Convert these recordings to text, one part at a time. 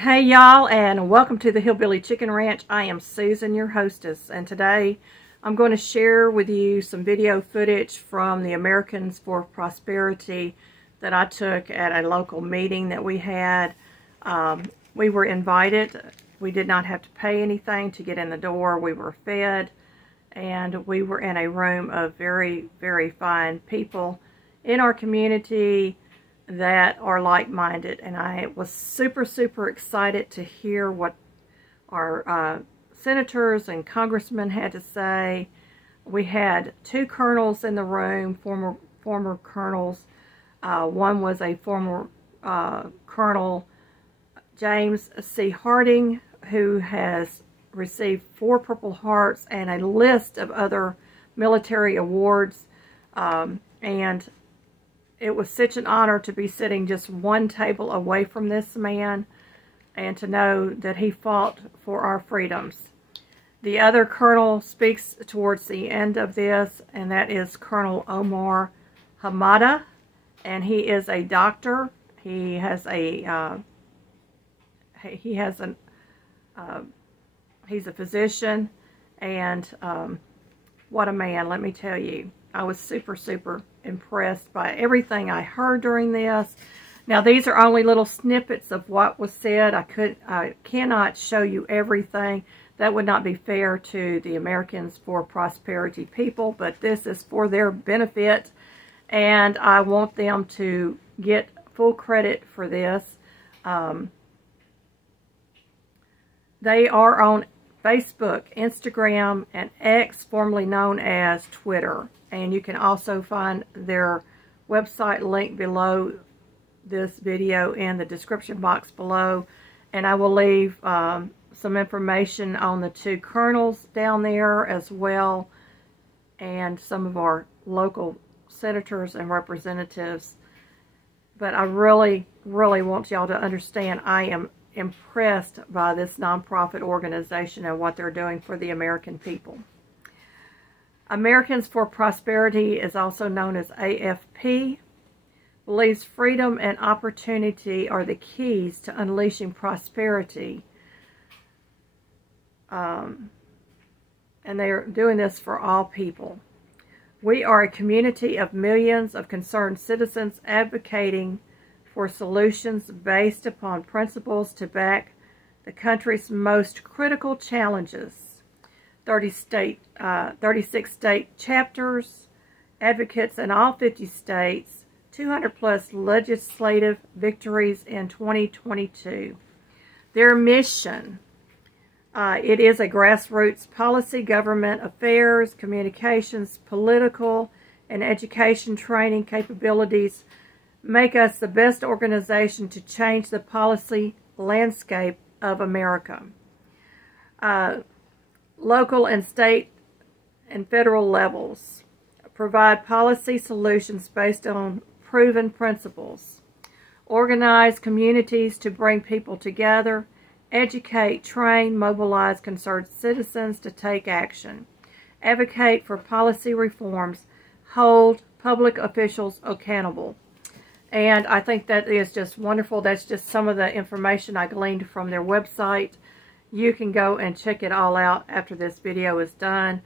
Hey y'all, and welcome to the Hillbilly Chicken Ranch. I am Susan, your hostess, and today I'm going to share with you some video footage from the Americans for Prosperity that I took at a local meeting that we had. We were invited. We did not have to pay anything to get in the door. We were fed, and we were in a room of very, very fine people in our community that are like-minded, and I was super excited to hear what our senators and congressmen had to say. We had two colonels in the room, former colonels. One was a former Colonel James C. Harding, who has received 4 Purple Hearts and a list of other military awards, and it was such an honor to be sitting just one table away from this man and to know that he fought for our freedoms. The other colonel speaks towards the end of this, and that is Colonel Omar Habano, and he is a doctor. He's a physician, and what a man, let me tell you. I was super impressed by everything I heard during this. Now, these are only little snippets of what was said. I cannot show you everything. That would not be fair to the Americans for Prosperity people, but this is for their benefit, and I want them to get full credit for this. They are on Facebook, Instagram, and X, formerly known as Twitter. And you can also find their website link below this video in the description box below. And I will leave some information on the 2 colonels down there as well, and some of our local senators and representatives. But I really want y'all to understand I am impressed by this nonprofit organization and what they're doing for the American people. Americans for Prosperity is also known as AFP, believes freedom and opportunity are the keys to unleashing prosperity. And they're doing this for all people. We are a community of millions of concerned citizens advocating for solutions based upon principles to back the country's most critical challenges. 36 state chapters, advocates in all 50 states, 200+ legislative victories in 2022. Their mission, it is a grassroots policy, government affairs, communications, political, and education training capabilities make us the best organization to change the policy landscape of America. Local and state and federal levels provide policy solutions based on proven principles. Organize communities to bring people together. Educate, train, mobilize concerned citizens to take action. Advocate for policy reforms. Hold public officials accountable. And I think that is just wonderful. That's just some of the information I gleaned from their website. You can go and check it all out after this video is done.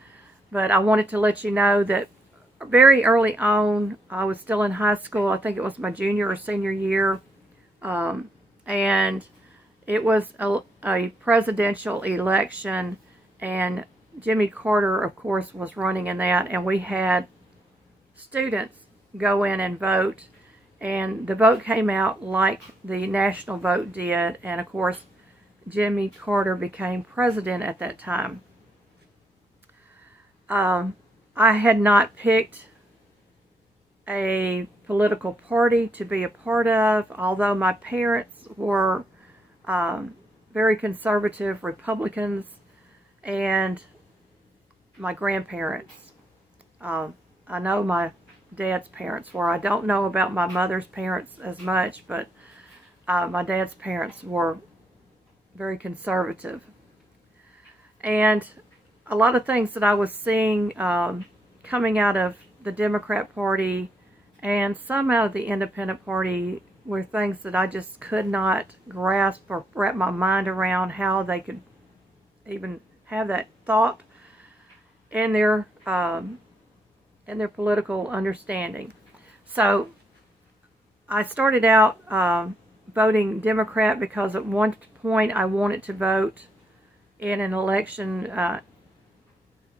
But I wanted to let you know that very early on, I was still in high school. I think it was my junior or senior year. And it was a presidential election. And Jimmy Carter, of course, was running in that. And we had students go in and vote. And the vote came out like the national vote did. And, of course, Jimmy Carter became president at that time. I had not picked a political party to be a part of, although my parents were very conservative Republicans, and my grandparents. I know my dad's parents were. I don't know about my mother's parents as much, but my dad's parents were very conservative. And a lot of things that I was seeing coming out of the Democrat Party and some out of the Independent Party were things that I just could not grasp or wrap my mind around, how they could even have that thought in their political understanding. So I started out voting Democrat because at one point I wanted to vote in an election,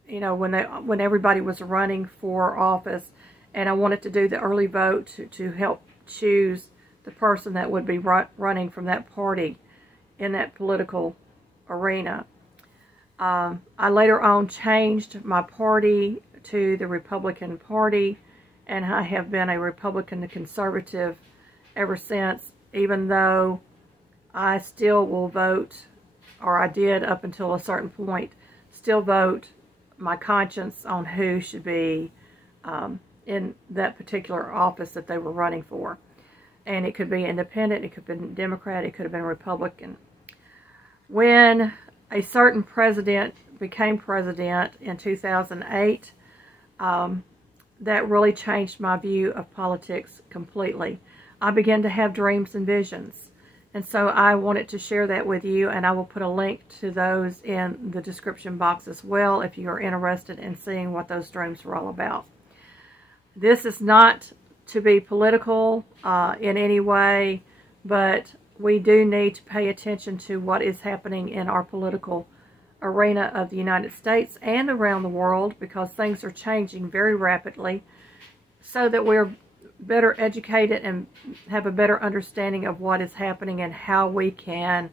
you know, when everybody was running for office, and I wanted to do the early vote to help choose the person that would be running from that party in that political arena. I later on changed my party to the Republican Party, and I have been a Republican conservative ever since, even though I still will vote, or I did up until a certain point, still vote my conscience on who should be in that particular office that they were running for. And it could be independent, it could have been Democrat, it could have been Republican. When a certain president became president in 2008, that really changed my view of politics completely. I began to have dreams and visions, and so I wanted to share that with you, and I will put a link to those in the description box as well if you are interested in seeing what those dreams were all about. This is not to be political in any way, but we do need to pay attention to what is happening in our political arena of the United States and around the world, because things are changing very rapidly, so that we're better educated and have a better understanding of what is happening and how we can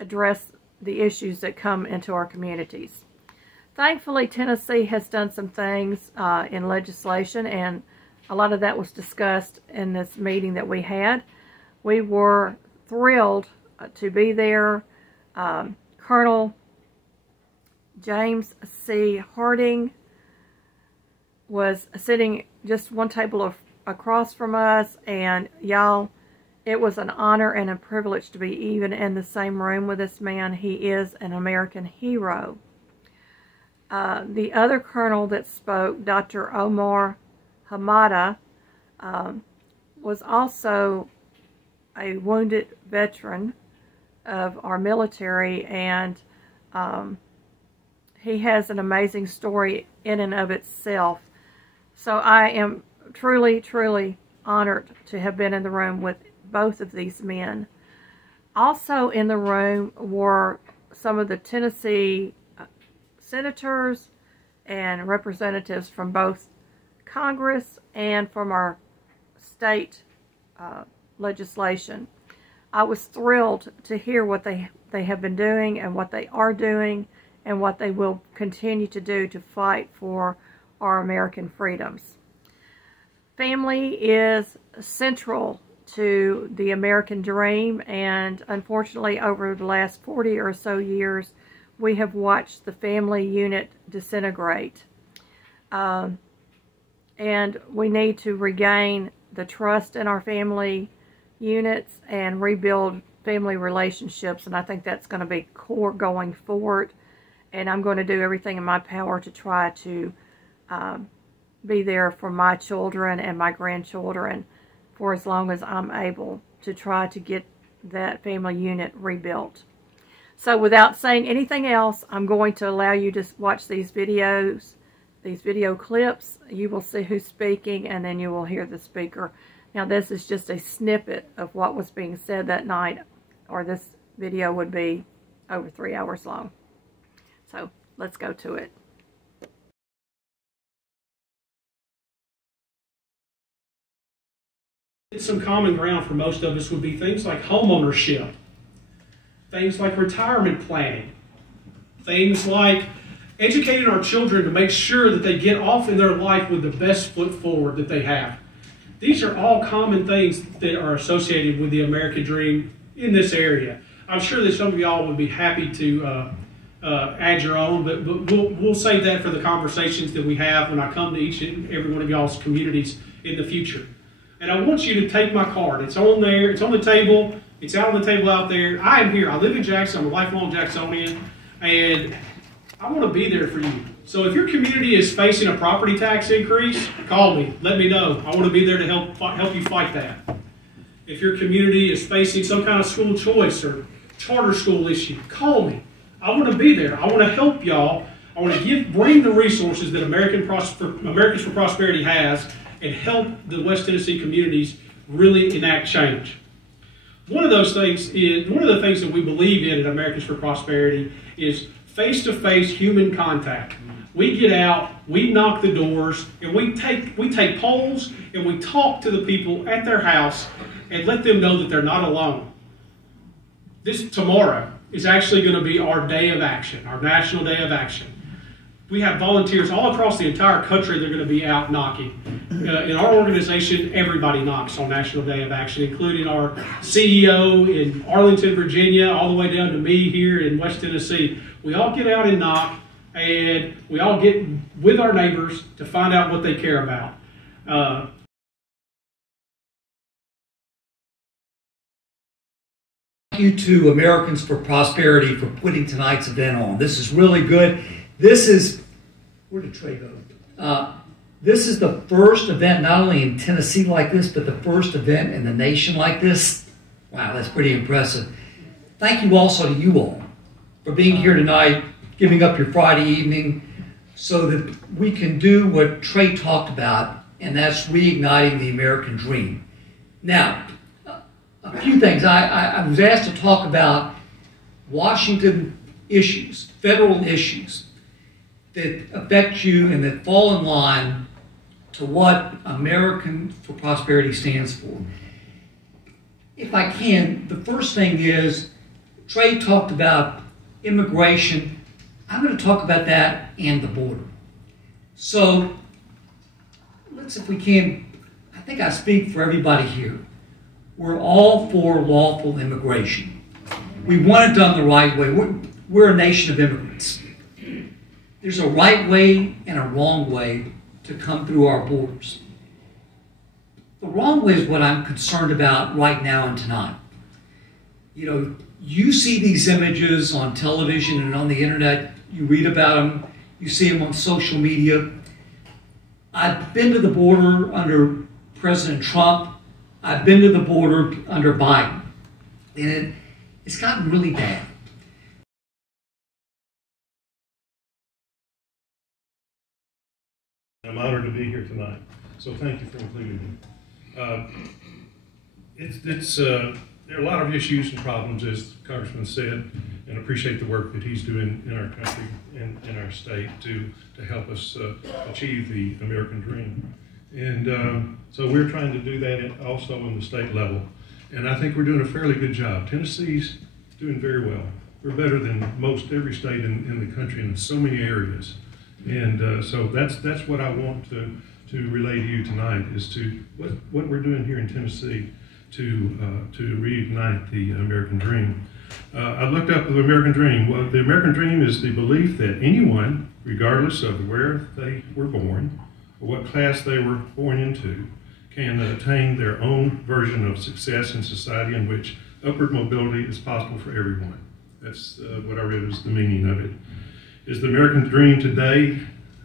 address the issues that come into our communities. Thankfully, Tennessee has done some things in legislation, and a lot of that was discussed in this meeting that we had. We were thrilled to be there. Colonel James C. Harding was sitting just one table across from us, and y'all, it was an honor and a privilege to be even in the same room with this man. He is an American hero. The other colonel that spoke, Dr. Omar Habano, was also a wounded veteran of our military, and he has an amazing story in and of itself. So I am truly, truly honored to have been in the room with both of these men. Also in the room were some of the Tennessee senators and representatives from both Congress and from our state legislation. I was thrilled to hear what they have been doing and what they are doing and what they will continue to do to fight for our American freedoms. Family is central to the American dream, and unfortunately over the last 40 or so years we have watched the family unit disintegrate. And we need to regain the trust in our family units and rebuild family relationships, and I think that's going to be core going forward, and I'm going to do everything in my power to try to be there for my children and my grandchildren for as long as I'm able, to try to get that family unit rebuilt. So without saying anything else, I'm going to allow you to watch these videos, these video clips. You will see who's speaking, and then you will hear the speaker. Now this is just a snippet of what was being said that night, or this video would be over 3 hours long. So let's go to it. Some common ground for most of us would be things like homeownership, things like retirement planning, things like educating our children to make sure that they get off in their life with the best foot forward that they have. These are all common things that are associated with the American dream in this area. I'm sure that some of y'all would be happy to add your own, but we'll save that for the conversations that we have when I come to each and every one of y'all's communities in the future. And I want you to take my card. It's on there. It's on the table. It's out on the table out there. I am here. I live in Jackson. I'm a lifelong Jacksonian, and I want to be there for you. So if your community is facing a property tax increase, call me. Let me know. I want to be there to help you fight that. If your community is facing some kind of school choice or charter school issue, call me. I want to be there. I want to help y'all. I want to bring the resources that Americans for Prosperity has and help the West Tennessee communities really enact change. One of the things that we believe in at Americans for Prosperity is face-to-face human contact. We get out, we knock the doors, and we take polls and we talk to the people at their house and let them know that they're not alone. This tomorrow is actually going to be our day of action, our National Day of Action. We have volunteers all across the entire country that are going to be out knocking. In our organization, everybody knocks on National Day of Action, including our CEO in Arlington, Virginia, all the way down to me here in West Tennessee. We all get out and knock, and we all get with our neighbors to find out what they care about. Thank you to Americans for Prosperity for putting tonight's event on. This is really good. This is, where did Trey go? This is the first event, not only in Tennessee like this, but the first event in the nation like this. Wow, that's pretty impressive. Thank you also to you all for being here tonight, giving up your Friday evening so that we can do what Trey talked about, and that's reigniting the American dream. Now, a few things. I was asked to talk about Washington issues, federal issues that affect you and that fall in line to what American for Prosperity stands for. If I can, the first thing is, Trey talked about immigration. I'm going to talk about that and the border. So, let's, if we can, I think I speak for everybody here. We're all for lawful immigration. We want it done the right way. We're a nation of immigrants. There's a right way and a wrong way to come through our borders. The wrong way is what I'm concerned about right now and tonight. You know, you see these images on television and on the internet. You read about them. You see them on social media. I've been to the border under President Trump. I've been to the border under Biden. And it's gotten really bad. I'm honored to be here tonight, so thank you for including me. There are a lot of issues and problems, as the Congressman said, and appreciate the work that he's doing in our country and in our state to help us achieve the American dream. And so we're trying to do that also on the state level. And I think we're doing a fairly good job. Tennessee's doing very well. We're better than most every state in the country in so many areas. And so that's what I want to relay to you tonight, is to what we're doing here in Tennessee to reignite the American dream. I looked up the American dream. Well, the American dream is the belief that anyone, regardless of where they were born or what class they were born into, can attain their own version of success in society in which upward mobility is possible for everyone. That's what I read as the meaning of it. Is the American dream today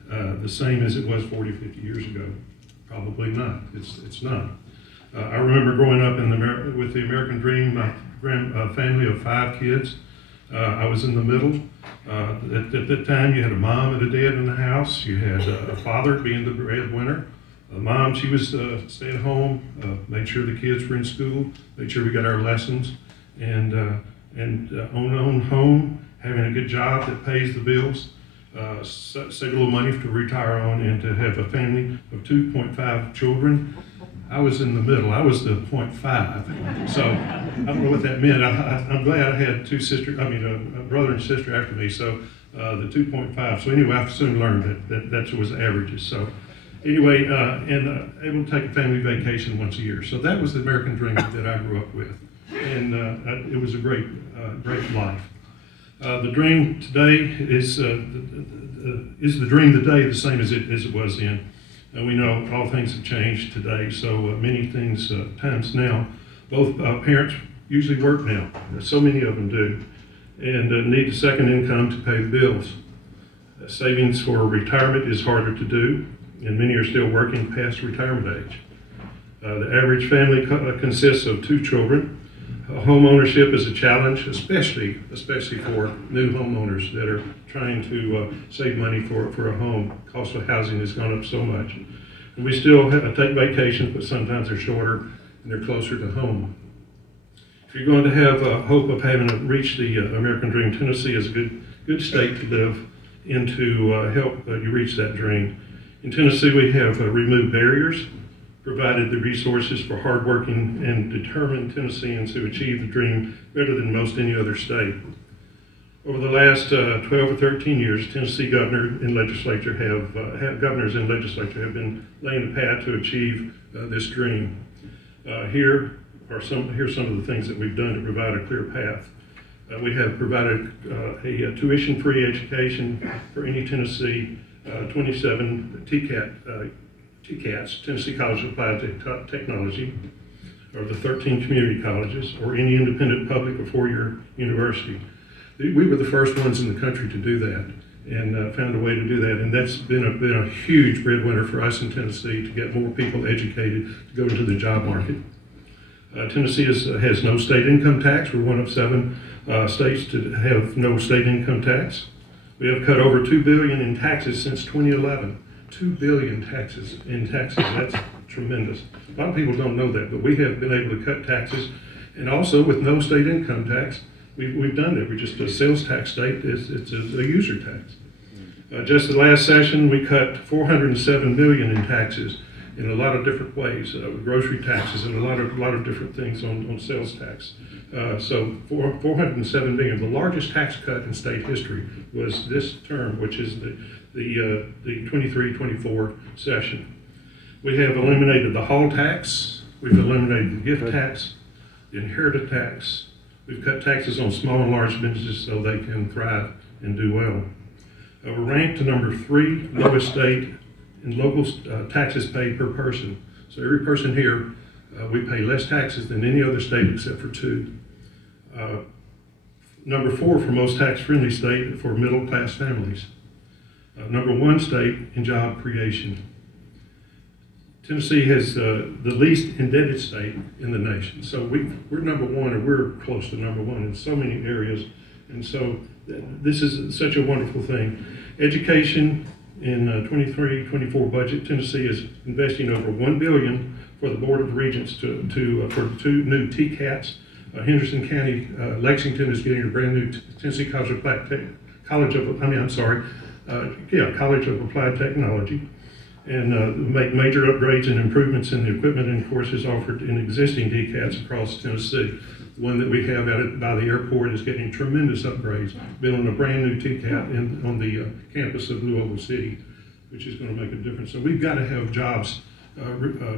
the same as it was 40, 50 years ago? Probably not. It's not. I remember growing up with the American dream, my family of 5 kids. I was in the middle. At that time, you had a mom and a dad in the house. You had a father being the breadwinner. A mom, she was stay at home, made sure the kids were in school, made sure we got our lessons, and own home, having a good job that pays the bills, save a little money to retire on, and to have a family of 2.5 children. I was in the middle. I was the 0.5. So I don't know what that meant. I'm glad I had a brother and sister after me. So the 2.5. So anyway, I soon learned that was averages. So anyway, and able to take a family vacation once a year. So that was the American dream that I grew up with, and it was a great life. The dream today is the dream today the same as it was then. We know all things have changed today, so many things, times now. Both parents usually work now. So many of them do, and need a second income to pay the bills. Savings for retirement is harder to do, and many are still working past retirement age. The average family consists of 2 children. Home ownership is a challenge, especially for new homeowners that are trying to save money for a home. Cost of housing has gone up so much. And we still take vacations, but sometimes they're shorter and they're closer to home. If you're going to have hope of having reached the American dream, Tennessee is a good state to live in to help you reach that dream. In Tennessee, we have removed barriers, provided the resources for hardworking and determined Tennesseans to achieve the dream better than most any other state. Over the last 12 or 13 years, Tennessee governors and legislature have been laying the path to achieve this dream. Here's some of the things that we've done to provide a clear path. We have provided a tuition-free education for any Tennessee 27 TCATs, Tennessee College of Applied Technology, or the 13 community colleges, or any independent public or four-year university. We were the first ones in the country to do that, and found a way to do that, and that's been a huge breadwinner for us in Tennessee to get more people educated to go into the job market. Tennessee has no state income tax. We're one of 7 states to have no state income tax. We have cut over $2 billion in taxes since 2011. $2 billion in taxes, that's tremendous. A lot of people don't know that, but we have been able to cut taxes, and also with no state income tax, we've done it. We're just a sales tax state, it's a user tax. Just the last session, we cut $407 million in taxes in a lot of different ways, grocery taxes and a lot of different things on sales tax. So $407 million, the largest tax cut in state history was this term, which is the 23-24 session. We have eliminated the hall tax, we've eliminated the gift tax, the inheritance tax, we've cut taxes on small and large businesses so they can thrive and do well. We're ranked to number 3 lowest state in local taxes paid per person. So every person here, we pay less taxes than any other state except for 2. Number 4 for most tax-friendly state for middle-class families. Number 1 state in job creation. Tennessee has the least indebted state in the nation. So we're number 1, or we're close to number 1 in so many areas. And so this is such a wonderful thing. Education in 23-24 budget, Tennessee is investing over $1 billion for the Board of Regents for 2 new TCATs. Henderson County, Lexington is getting a brand new Tennessee College of Applied Technology, and make major upgrades and improvements in the equipment and courses offered in existing TCATs across Tennessee. The one that we have out by the airport is getting tremendous upgrades, building a brand new TCAT on the campus of Louisville City, which is going to make a difference. So we've got to have jobs,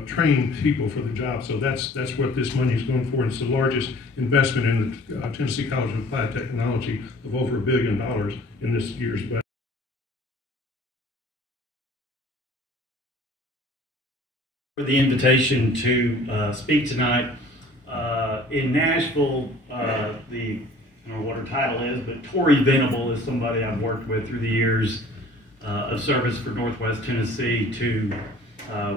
train people for the job. So that's what this money is going for. It's the largest investment in the Tennessee College of Applied Technology of over $1 billion in this year's budget. For the invitation to speak tonight. In Nashville, I don't know what her title is, but Tori Venable is somebody I've worked with through the years of service for Northwest Tennessee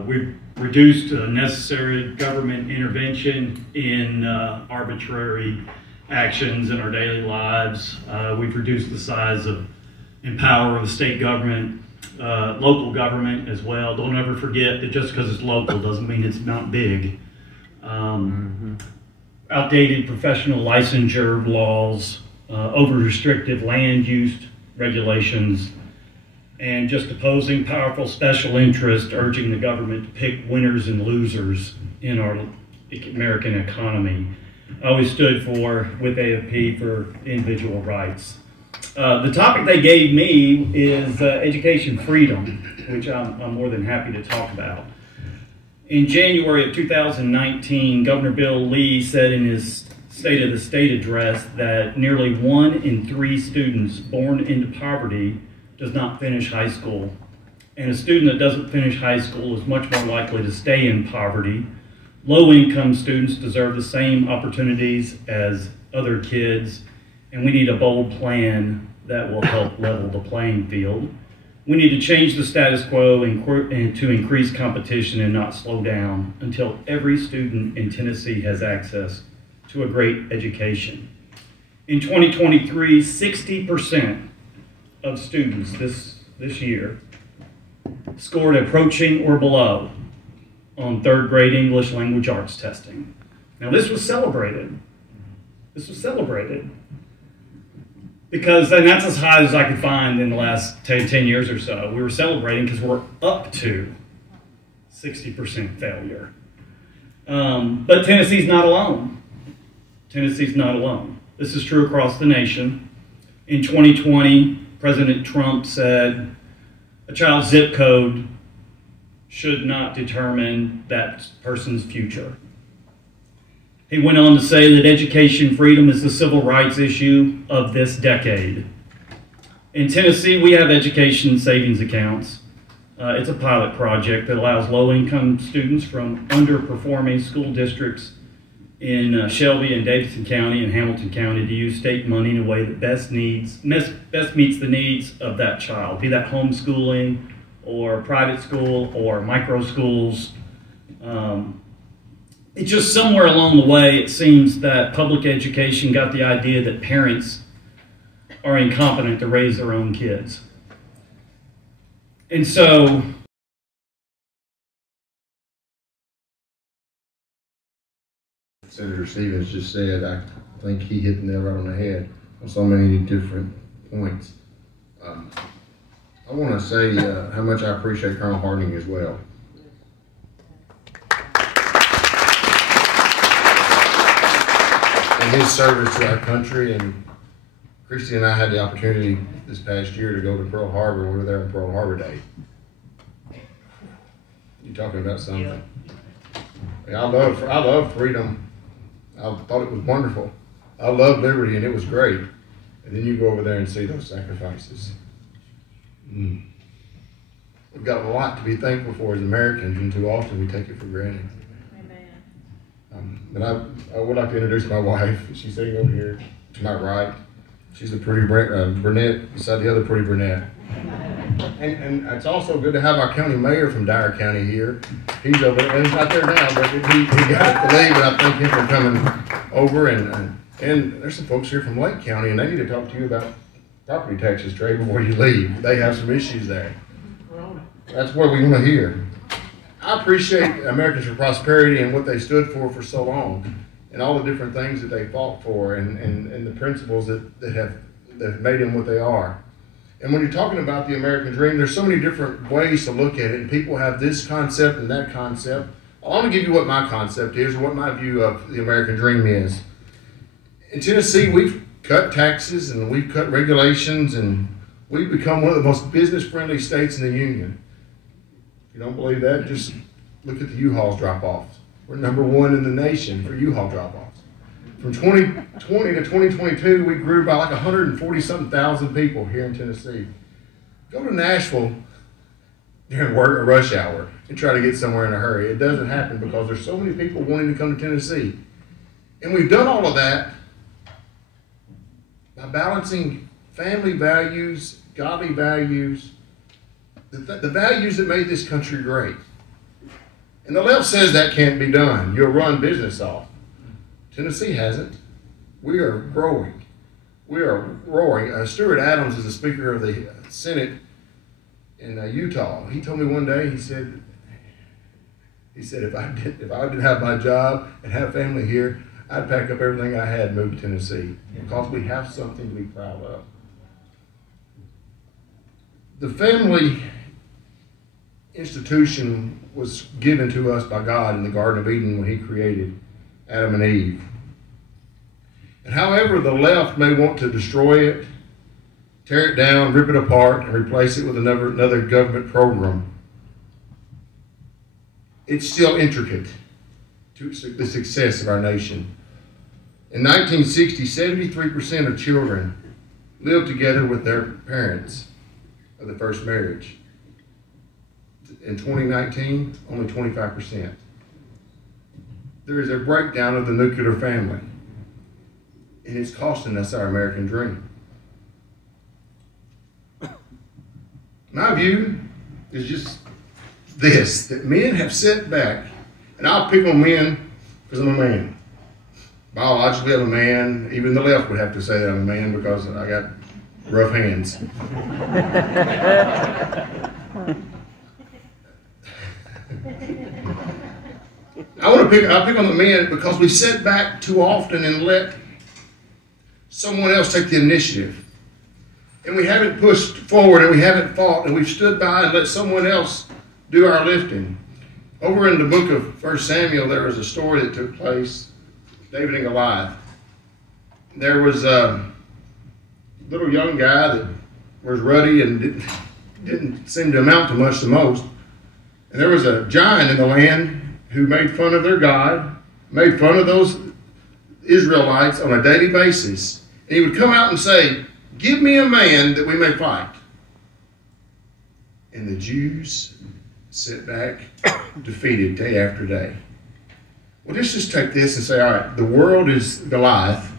we've reduced necessary government intervention in arbitrary actions in our daily lives. We've reduced the size and power of the state government, local government as well. Don't ever forget that just because it's local doesn't mean it's not big. Outdated professional licensure laws, over-restrictive land use regulations, and just opposing powerful special interests urging the government to pick winners and losers in our American economy. I always stood with AFP for individual rights. The topic they gave me is education freedom, which I'm more than happy to talk about. In January of 2019, Governor Bill Lee said in his State of the State address that nearly 1 in 3 students born into poverty does not finish high school. And a student that doesn't finish high school is much more likely to stay in poverty. Low-income students deserve the same opportunities as other kids, and we need a bold plan that will help level the playing field. We need to change the status quo and to increase competition and not slow down until every student in Tennessee has access to a great education. In 2023, 60% of students this year scored approaching or below on third grade English language arts testing. Now this was celebrated. This was celebrated. Because, and that's as high as I could find in the last 10 years or so. We were celebrating because we're up to 60% failure. But Tennessee's not alone. Tennessee's not alone. This is true across the nation. In 2020, President Trump said a child's zip code should not determine that person's future. He went on to say that education freedom is the civil rights issue of this decade. In Tennessee, we have education savings accounts. It's a pilot project that allows low-income students from underperforming school districts in Shelby and Davidson County and Hamilton County to use state money in a way that best meets the needs of that child, be that homeschooling or private school or micro schools. It's just somewhere along the way, it seems that public education got the idea that parents are incompetent to raise their own kids. And so, Senator Stevens just said, I think he hit the nail right on the head on so many different points. I want to say how much I appreciate Colonel Harding as well. And his service to our country, and Christy and I had the opportunity this past year to go to Pearl Harbor. We were there on Pearl Harbor Day. You're talking about something. I love freedom. I thought it was wonderful. I love liberty, and it was great. And then you go over there and see those sacrifices. We've got a lot to be thankful for as Americans, and too often we take it for granted. But I would like to introduce my wife. She's sitting over here to my right. She's the pretty brunette beside the other pretty brunette. And it's also good to have our county mayor from Dyer County here. He's over there. He's not there now, but he got to leave, and I thank him for coming over. And there's some folks here from Lake County, and they need to talk to you about property taxes, Trey, before you leave. They have some issues there. That's what we want to hear. I appreciate Americans for Prosperity and what they stood for so long, and all the different things that they fought for, and the principles that have made them what they are. And when you're talking about the American dream, there's so many different ways to look at it, and people have this concept and that concept. I want to give you what my concept is, or what my view of the American dream is. In Tennessee, we've cut taxes and we've cut regulations, and we've become one of the most business-friendly states in the union. If you don't believe that, just look at the U-Hauls drop-offs. We're #1 in the nation for U-Haul drop-offs. From 2020 to 2022, we grew by like 140-something thousand people here in Tennessee. Go to Nashville during rush hour and try to get somewhere in a hurry. It doesn't happen because there's so many people wanting to come to Tennessee. And we've done all of that by balancing family values, godly values, the values that made this country great. And the left says that can't be done. You'll run business off. Tennessee hasn't. We are growing. We are roaring. Stuart Adams is the Speaker of the Senate in Utah. He told me one day, he said if I didn't have my job and have family here, I'd pack up everything I had and move to Tennessee, because we have something to be proud of. The family institution was given to us by God in the Garden of Eden when He created Adam and Eve. And however the left may want to destroy it, tear it down, rip it apart, and replace it with another government program, it's still intricate to the success of our nation. In 1960, 73% of children lived together with their parents of the first marriage. In 2019, only 25%. There is a breakdown of the nuclear family, and it's costing us our American dream. My view is just this, that men have set back, and I'll pick on men because I'm a man. Biologically, I'm a man. Even the left would have to say that I'm a man because I got rough hands. I'll pick on the men because we sit back too often and let someone else take the initiative. And we haven't pushed forward and we haven't fought and we've stood by and let someone else do our lifting. Over in the book of 1 Samuel, there was a story that took place, David and Goliath. There was a little young guy that was ruddy and didn't seem to amount to much the most. And there was a giant in the land who made fun of their God, made fun of those Israelites on a daily basis. And he would come out and say, "Give me a man that we may fight." And the Jews sit back defeated day after day. Well, let's just take this and say, all right, the world is Goliath,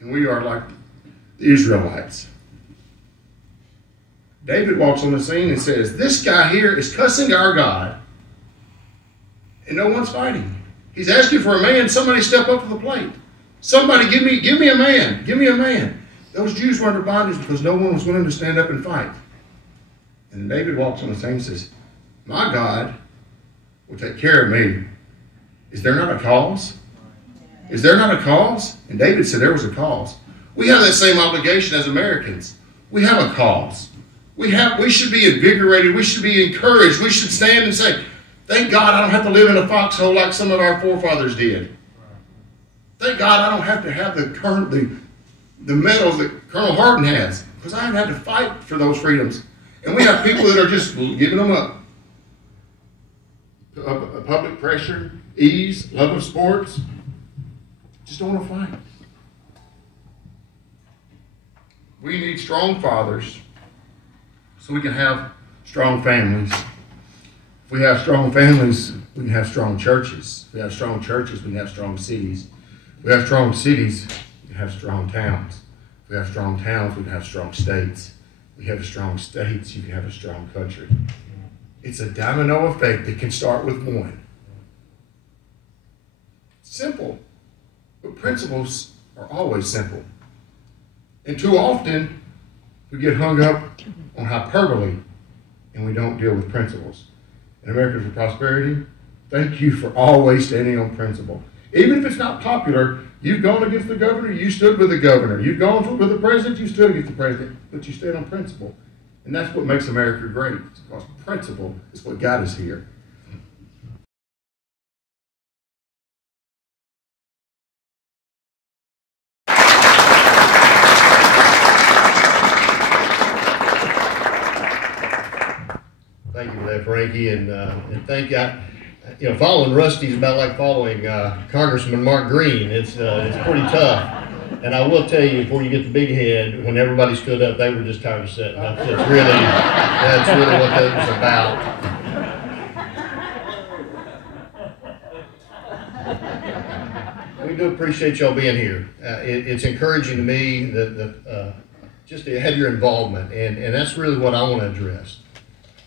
and we are like the Israelites. David walks on the scene and says, this guy here is cussing our God, and no one's fighting. He's asking for a man. Somebody step up to the plate. Somebody give me a man. Give me a man. Those Jews were under bondage because no one was willing to stand up and fight. And David walks on the scene and says, my God will take care of me. Is there not a cause? Is there not a cause? And David said there was a cause. We have that same obligation as Americans. We have a cause. We should be invigorated. We should be encouraged. We should stand and say, thank God I don't have to live in a foxhole like some of our forefathers did. Thank God I don't have to have the medals that Colonel Hardin has, because I haven't had to fight for those freedoms. And we have people that are just giving them up. Public pressure, ease, love of sports, just don't want to fight. We need strong fathers so we can have strong families. If we have strong families, we can have strong churches. If we have strong churches, we can have strong cities. If we have strong cities, we can have strong towns. If we have strong towns, we can have strong states. If we have strong states, you can have a strong country. It's a domino effect that can start with one. Simple, but principles are always simple. And too often, we get hung up on hyperbole and we don't deal with principles. In Americans for Prosperity, thank you for always standing on principle. Even if it's not popular, you've gone against the governor, you stood with the governor. You've gone with the president, you stood against the president, but you stand on principle. And that's what makes America great, because principle is what got us here. Thank you for that, Frankie, and thank you. Following Rusty is about like following Congressman Mark Green. It's pretty tough. And I will tell you, before you get the big head, when everybody stood up, they were just tired of sitting. That's really what that was about. We do appreciate y'all being here. It's encouraging to me that just to have your involvement, and that's really what I want to address.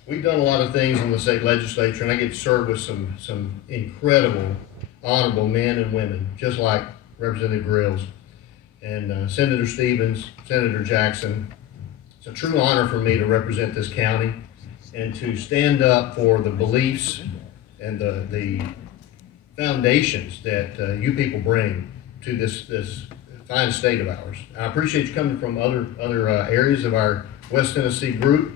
We've done a lot of things in the state legislature, and I get to serve with some incredible, honorable men and women, just like Representative Grills and Senator Stevens, Senator Jackson. It's a true honor for me to represent this county and to stand up for the beliefs and the foundations that you people bring to this fine state of ours. I appreciate you coming from other areas of our West Tennessee group.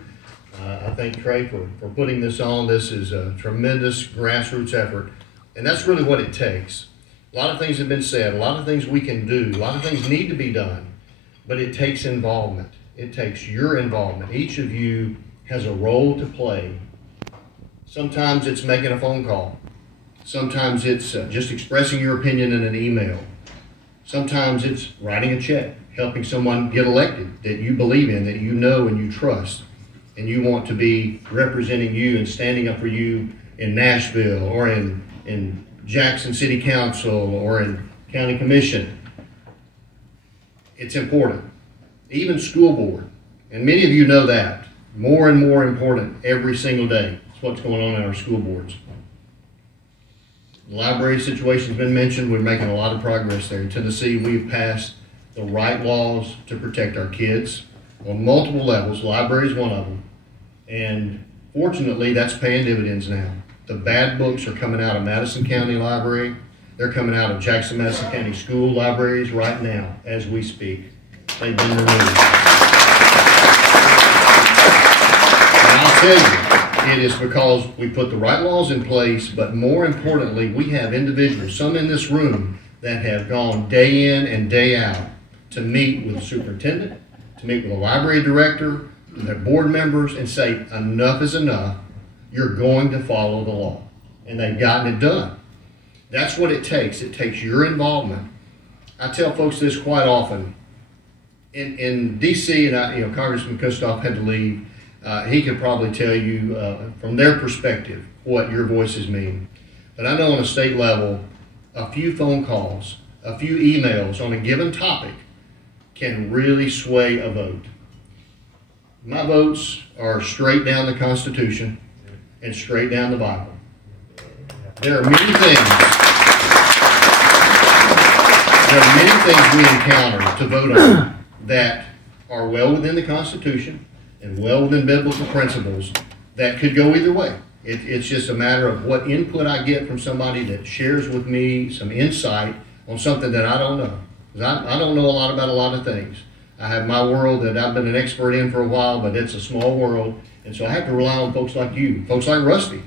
I thank Trey for putting this on. This is a tremendous grassroots effort, and that's really what it takes. A lot of things have been said, a lot of things we can do, a lot of things need to be done, but it takes involvement. It takes your involvement. Each of you has a role to play. Sometimes it's making a phone call. Sometimes it's just expressing your opinion in an email. Sometimes it's writing a check, helping someone get elected that you believe in, that you know and you trust, and you want to be representing you and standing up for you in Nashville or in Jackson City Council or in County Commission. It's important. Even school board, and many of you know that. more and more important every single day. It's what's going on in our school boards. The library situation's been mentioned. We're making a lot of progress there. In Tennessee, we've passed the right laws to protect our kids on multiple levels. The library is one of them. And fortunately, that's paying dividends now. The bad books are coming out of Madison County Library. They're coming out of Jackson-Madison County School libraries right now as we speak. They've been removed. And I'll tell you, it is because we put the right laws in place, but more importantly, we have individuals, some in this room, that have gone day in and day out to meet with the superintendent, to meet with the library director, their board members, and say, enough is enough. You're going to follow the law. And they've gotten it done. That's what it takes. It takes your involvement. I tell folks this quite often. In D.C., and Congressman Kustoff had to leave. He could probably tell you from their perspective what your voices mean. But I know on a state level, a few phone calls, a few emails on a given topic can really sway a vote. My votes are straight down the Constitution and straight down the Bible. There are many things we encounter to vote on that are well within the Constitution and well within biblical principles that could go either way. It's just a matter of what input I get from somebody that shares with me some insight on something that I don't know. Because I don't know a lot about a lot of things. I have my world that I've been an expert in for a while, but it's a small world. And so I have to rely on folks like you, folks like Rusty.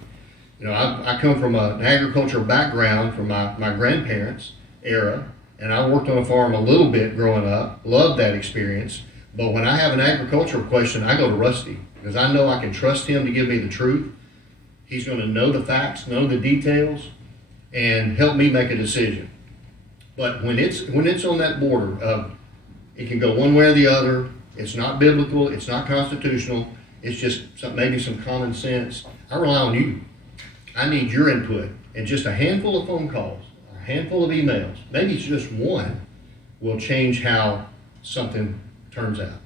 I come from an agricultural background from my grandparents' era, and I worked on a farm a little bit growing up, loved that experience. But when I have an agricultural question, I go to Rusty because I know I can trust him to give me the truth. He's going to know the facts, know the details, and help me make a decision. But when it's on that border of it can go one way or the other, it's not biblical, it's not constitutional, it's just maybe some common sense, I rely on you. I need your input. And just a handful of phone calls, a handful of emails, maybe it's just one, will change how something turns out.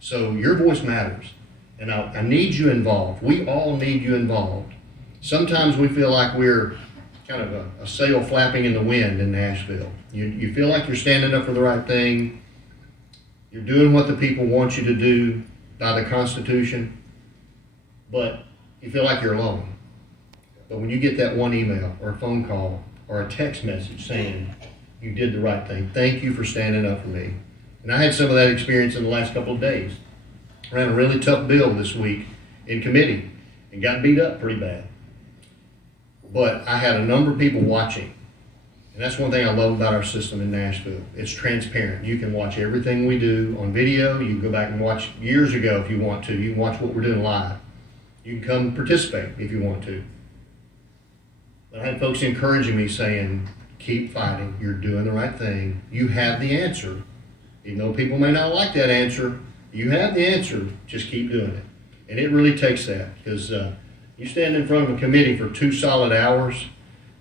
So your voice matters. And I need you involved. We all need you involved. Sometimes we feel like we're kind of a sail flapping in the wind in Nashville. You feel like you're standing up for the right thing. You're doing what the people want you to do by the Constitution, but you feel like you're alone. But when you get that one email or a phone call or a text message saying you did the right thing, thank you for standing up for me. And I had some of that experience in the last couple of days. I ran a really tough bill this week in committee and got beat up pretty bad. But I had a number of people watching. And that's one thing I love about our system in Nashville. It's transparent. You can watch everything we do on video. You can go back and watch years ago if you want to. You can watch what we're doing live. You can come participate if you want to. But I had folks encouraging me saying, keep fighting. You're doing the right thing. You have the answer. Even though people may not like that answer, you have the answer. Just keep doing it. And it really takes that because you stand in front of a committee for 2 solid hours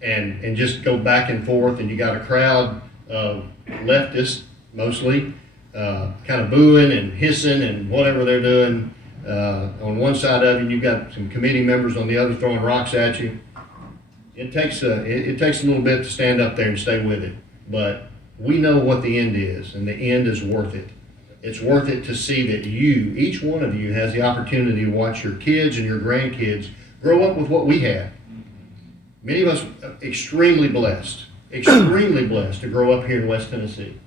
and just go back and forth, and you got a crowd of leftists mostly kind of booing and hissing and whatever they're doing on one side of you, and you've got some committee members on the other throwing rocks at you. It takes a little bit to stand up there and stay with it, but we know what the end is, and the end is worth it. It's worth it to see that each one of you has the opportunity to watch your kids and your grandkids grow up with what we had. Many of us are extremely blessed to grow up here in West Tennessee.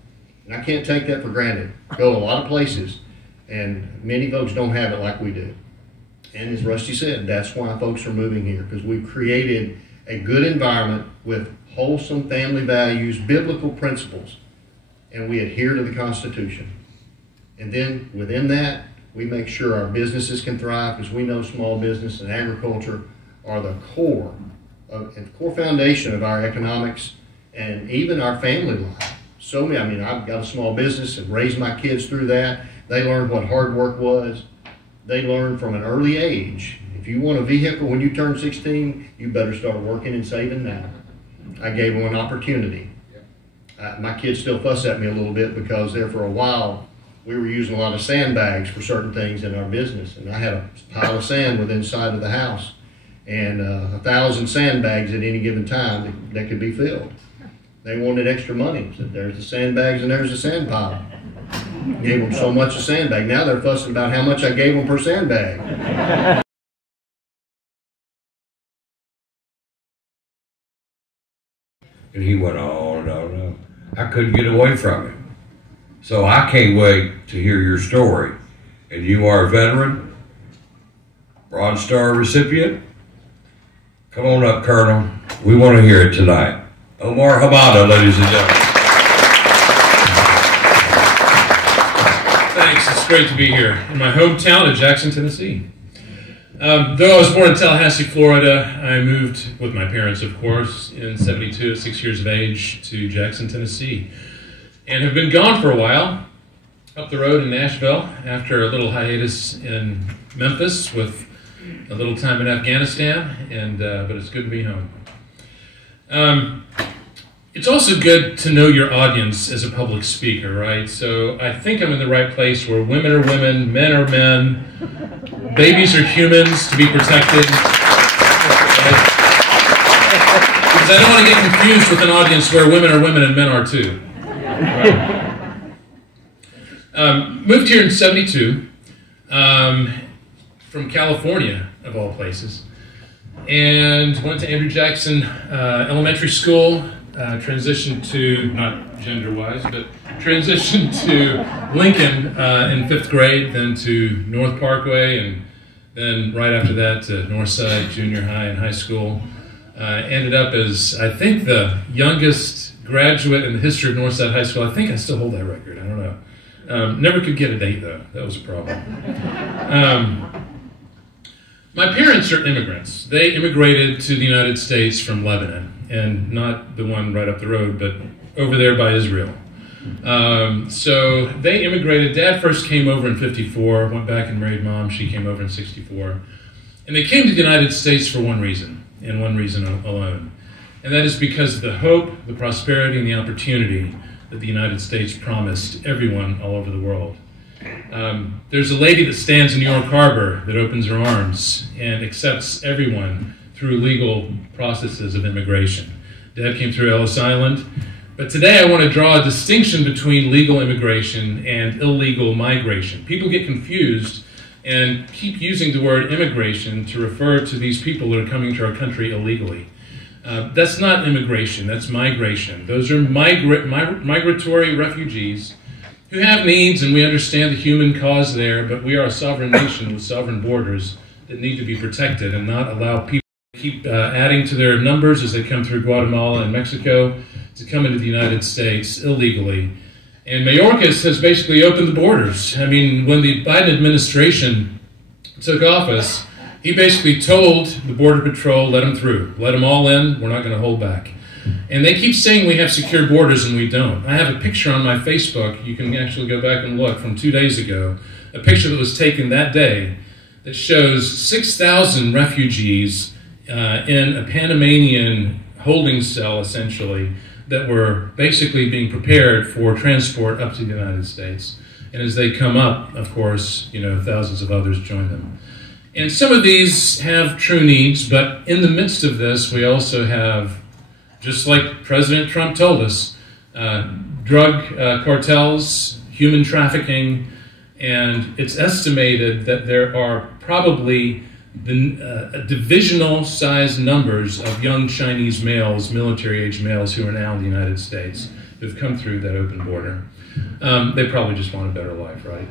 And I can't take that for granted. Go a lot of places, and many folks don't have it like we do. And as Rusty said, that's why folks are moving here, because we've created a good environment with wholesome family values, biblical principles, and we adhere to the Constitution. And then within that, we make sure our businesses can thrive, because we know small business and agriculture are the core foundation of our economics and even our family life. I've got a small business and raised my kids through that. They learned what hard work was. They learned from an early age. If you want a vehicle when you turn 16, you better start working and saving now. I gave them an opportunity. My kids still fuss at me a little bit because there for a while, we were using a lot of sandbags for certain things in our business. And I had a pile of sand within inside of the house, and 1,000 sandbags at any given time that could be filled. They wanted extra money. So there's the sandbags and there's the sand pile. Gave them so much a sandbag. Now they're fussing about how much I gave them per sandbag. And he went on and on and on. I couldn't get away from him. So I can't wait to hear your story. And you are a veteran, Bronze Star recipient. Come on up, Colonel. We want to hear it tonight. Omar Habano, ladies and gentlemen. Thanks, it's great to be here in my hometown of Jackson, Tennessee. Though I was born in Tallahassee, Florida, I moved with my parents, of course, in '72 at 6 years of age to Jackson, Tennessee, and have been gone for a while, up the road in Nashville, after a little hiatus in Memphis with a little time in Afghanistan, and but it's good to be home. It's also good to know your audience as a public speaker, right? So I think I'm in the right place where women are women, men are men, babies are humans to be protected. Right? Because I don't want to get confused with an audience where women are women and men are too. Right? Moved here in '72 from California, of all places, and went to Andrew Jackson Elementary School. Transitioned to, not gender-wise, but transitioned to Lincoln in 5th grade, then to North Parkway, and then right after that to Northside Junior High and high school. Ended up as, I think, the youngest graduate in the history of Northside High School. I think I still hold that record. I don't know. Never could get a date, though. That was a problem. My parents are immigrants. They immigrated to the United States from Lebanon, and not the one right up the road, but over there by Israel. So they immigrated. Dad first came over in '54, went back and married Mom. She came over in '64. And they came to the United States for one reason, and one reason alone. And that is because of the hope, the prosperity, and the opportunity that the United States promised everyone all over the world. There's a lady that stands in New York Harbor that opens her arms and accepts everyone through legal processes of immigration. Dad came through Ellis Island, but today I want to draw a distinction between legal immigration and illegal migration. People get confused and keep using the word immigration to refer to these people that are coming to our country illegally. That's not immigration, that's migration. Those are migratory refugees who have needs, and we understand the human cause there, but we are a sovereign nation with sovereign borders that need to be protected and not allow people to keep adding to their numbers as they come through Guatemala and Mexico to come into the United States illegally. And Mayorkas has basically opened the borders. I mean, when the Biden administration took office, he basically told the Border Patrol, let them through. Let them all in, we're not going to hold back. And they keep saying we have secure borders, and we don't. I have a picture on my Facebook, you can actually go back and look, from 2 days ago, a picture that was taken that day that shows 6,000 refugees in a Panamanian holding cell, essentially, that were basically being prepared for transport up to the United States. And as they come up, of course, you know, thousands of others join them. And some of these have true needs, but in the midst of this, we also have, just like President Trump told us, drug cartels, human trafficking, and it's estimated that there are probably divisional-sized numbers of young Chinese males, military-age males, who are now in the United States, who've come through that open border. They probably just want a better life, right?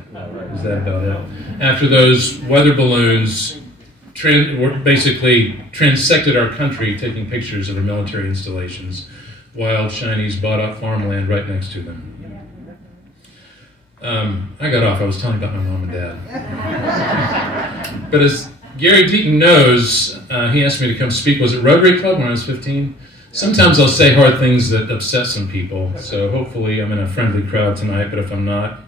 Is that about it? After those weather balloons basically transected our country, taking pictures of our military installations, while Chinese bought up farmland right next to them. I got off. I was telling about my mom and dad. But as Gary Deaton knows, he asked me to come speak. Was it Rotary Club when I was 15? Sometimes I'll say hard things that upset some people, so hopefully I'm in a friendly crowd tonight, but if I'm not,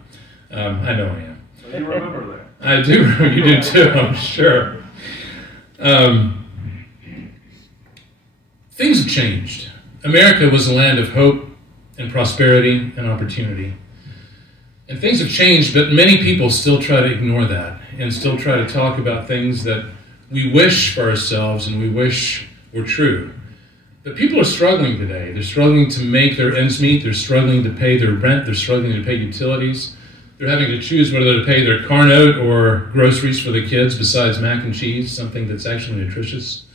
I know I am. So you remember that? I do. You do too, I'm sure. Things have changed. America was a land of hope and prosperity and opportunity. And things have changed, but many people still try to ignore that and still try to talk about things that we wish for ourselves and we wish were true. But people are struggling today. They're struggling to make their ends meet. They're struggling to pay their rent. They're struggling to pay utilities. They're having to choose whether to pay their car note or groceries for the kids besides mac and cheese, something that's actually nutritious.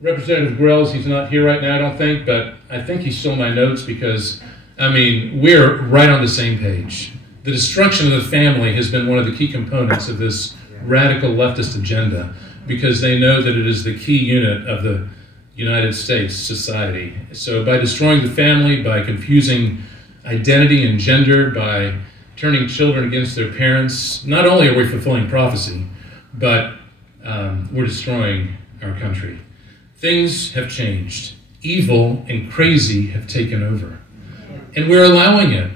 Representative Grills, he's not here right now, I don't think, but I think he stole my notes because, I mean, we're right on the same page. The destruction of the family has been one of the key components of this radical leftist agenda because they know that it is the key unit of the United States society. So by destroying the family, by confusing identity and gender, by turning children against their parents, not only are we fulfilling prophecy, but we're destroying our country. Things have changed. Evil and crazy have taken over. And we're allowing it.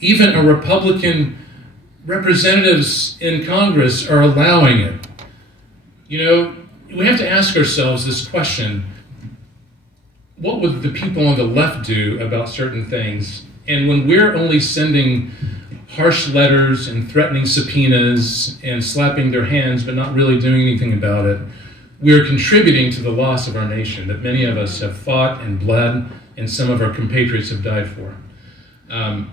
Even our Republican representatives in Congress are allowing it. You know, we have to ask ourselves this question: what would the people on the left do about certain things? And when we're only sending harsh letters and threatening subpoenas and slapping their hands but not really doing anything about it, we are contributing to the loss of our nation that many of us have fought and bled and some of our compatriots have died for.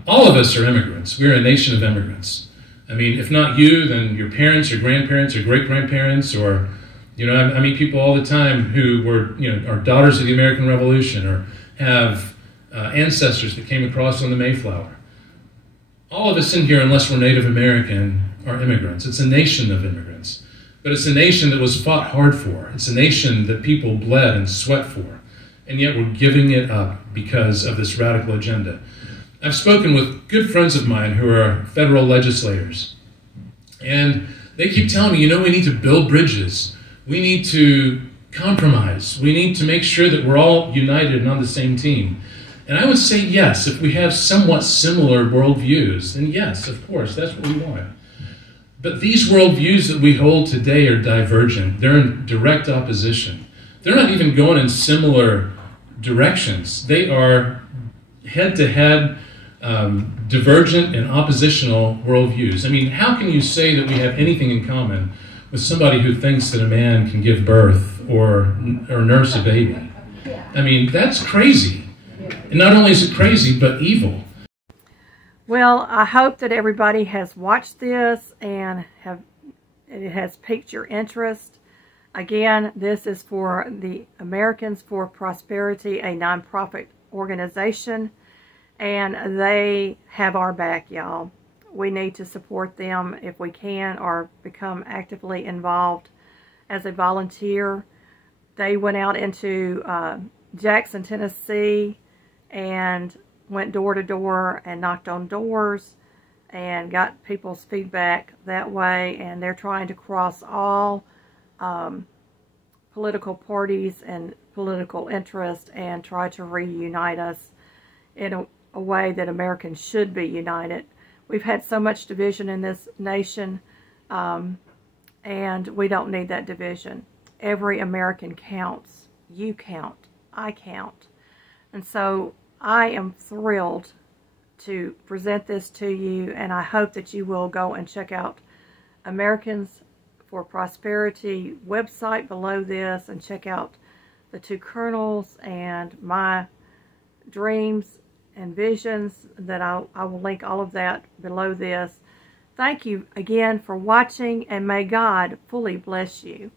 All of us are immigrants. We're a nation of immigrants. I mean, if not you, then your parents or grandparents or great-grandparents, or, you know, I meet people all the time who were, you know, are daughters of the American Revolution or have ancestors that came across on the Mayflower. All of us in here, unless we're Native American, are immigrants. It's a nation of immigrants. But it's a nation that was fought hard for. It's a nation that people bled and sweat for. And yet we're giving it up because of this radical agenda. I've spoken with good friends of mine who are federal legislators. And they keep telling me, you know, we need to build bridges. We need to compromise. We need to make sure that we're all united and on the same team. And I would say yes, if we have somewhat similar worldviews, then yes, of course, that's what we want. But these worldviews that we hold today are divergent. They're in direct opposition. They're not even going in similar directions. They are head-to-head, divergent and oppositional worldviews. I mean, how can you say that we have anything in common with somebody who thinks that a man can give birth or nurse a baby? I mean, that's crazy. And not only is it crazy, but evil. Well, I hope that everybody has watched this and it has piqued your interest. Again, this is for the Americans for Prosperity, a nonprofit organization, and they have our back, y'all. We need to support them if we can, or become actively involved as a volunteer. They went out into Jackson, Tennessee, and went door to door and knocked on doors and got people's feedback that way, and they're trying to cross all political parties and political interest and try to reunite us in a way that Americans should be united. We've had so much division in this nation, and we don't need that division. Every American counts. You count. I count. And so I am thrilled to present this to you, and I hope that you will go and check out Americans for Prosperity website below this and check out the two colonels and my dreams and visions that I will link all of that below this. Thank you again for watching, and may God fully bless you.